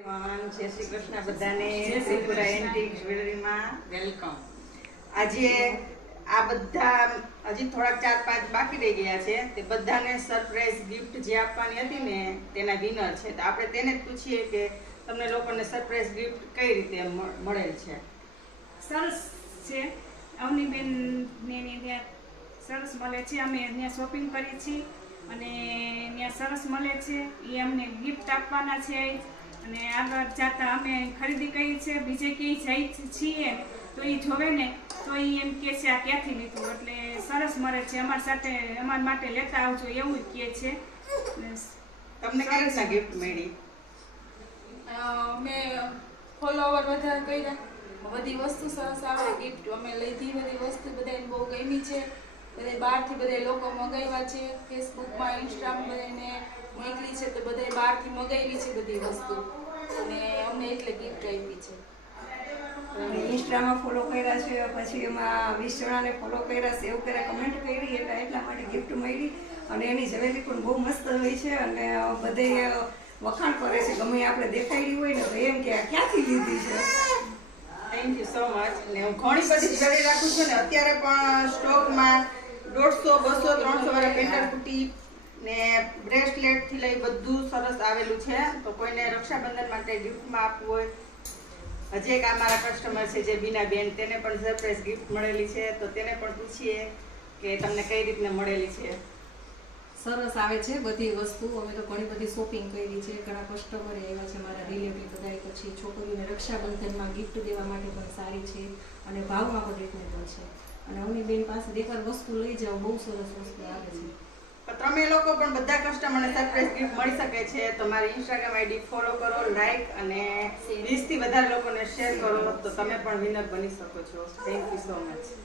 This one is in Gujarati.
જય શ્રી કૃષ્ણ બધાને ત્રિપુરા એન્ટિક જ્વેલરીમાં વેલકમ। આજે આ બધા હજી થોડાક 4-5 બાકી રહી ગયા છે તે બધાને સરપ્રાઈઝ ગિફ્ટ જે આપવાની હતી ને તેના વિનર છે। તો આપણે તેને જ પૂછીએ કે તમને લોકોને સરપ્રાઈઝ ગિફ્ટ કઈ રીતે મળેલ છે। સરસ છે, અવનીબેન ને ત્યાં સરસ મળે છે। અમે ત્યાં શોપિંગ કરી છીએ અને ત્યાં સરસ મળે છે, એ અમને ગિફ્ટ આપવાના છે અને આગળ જતા અમે ખરીદી કરી છે। બીજે ક્યાંય જાય છીએ તો એ જોવે ને તો એ એમ કહે છે આ ક્યાંથી લીધું, એટલે સરસ મળે છે। અમારી સાથે અમારા માટે લેતા આવજો એવું જ કહે છે। તમને કઈ રીતના ગિફ્ટ મળી? મેં ફોલોવર વધારે કર્યા, બધી વસ્તુ સરસ આવે ગિફ્ટ અમે લીધી, બધી વસ્તુ બધાને બહુ ગમી છે। બધા બહારથી બધા લોકો મંગાવ્યા છે, ફેસબુકમાં ઇન્સ્ટામાં બધાને મોકલી છે તો બધા બહારથી મંગાવી છે બધી વસ્તુ અને અમને એટલે ગિફ્ટ આપી છે। ઇન્સ્ટામાં ફોલો કર્યા છે, પછી એમાં 20 જણાને ફોલો કર્યા છે, એવું કર્યા, કમેન્ટ કરી એટલે એટલા માટે ગિફ્ટ મળી। અને એની જ્વેલરી પણ બહુ મસ્ત હોય છે અને બધે વખાણ કરે છે, ગમે આપણે દેખાડી હોય ને તો એમ કે ક્યાંથી લીધી છે। Thank you so much. ને હું ઘણી બધી જ્વેલરી રાખું છું ને અત્યારે પણ સ્ટોકમાં 150, 200, 300 વાળા પેન્ડલ બુટી ને બ્રેસલેટ થી લઈ બધું સરસ આવેલું છે। તો કોઈને રક્ષાબંધન માટે ગિફ્ટમાં આપવું હોય, હજી એક અમારા કસ્ટમર છે જે બીનાબેન, તેને પણ સરપ્રાઈઝ ગિફ્ટ મળેલી છે, તો તેને પણ પૂછીએ કે તમને કઈ રીતના મળેલી છે। સરસ આવે છે બધી વસ્તુ, અમે તો ઘણી બધી શોપિંગ કરી છે, ઘણા કસ્ટમર આવ્યા છે મારા રિલેટિવ બધા, પછી છોકરીઓને રક્ષાબંધનમાં ગિફ્ટ દેવા માટે પણ સારી છે અને ભાવમાં પણ રીઝનેબલ છે અને અમની બેન પાસે એકવાર વસ્તુ લઈ જાઓ બહુ સરસ વસ્તુ આવે છે। તમે લોકો પણ બધા કસ્ટમરને સરપ્રાઈઝ ગિફ્ટ મળી શકે છે, તો મારી ઇન્સ્ટાગ્રામ આઈડી ફોલો કરો, લાઈક અને 20 થી વધારે લોકોને શેર કરો તો તમે પણ વિનર બની શકો છો। Thank you so much.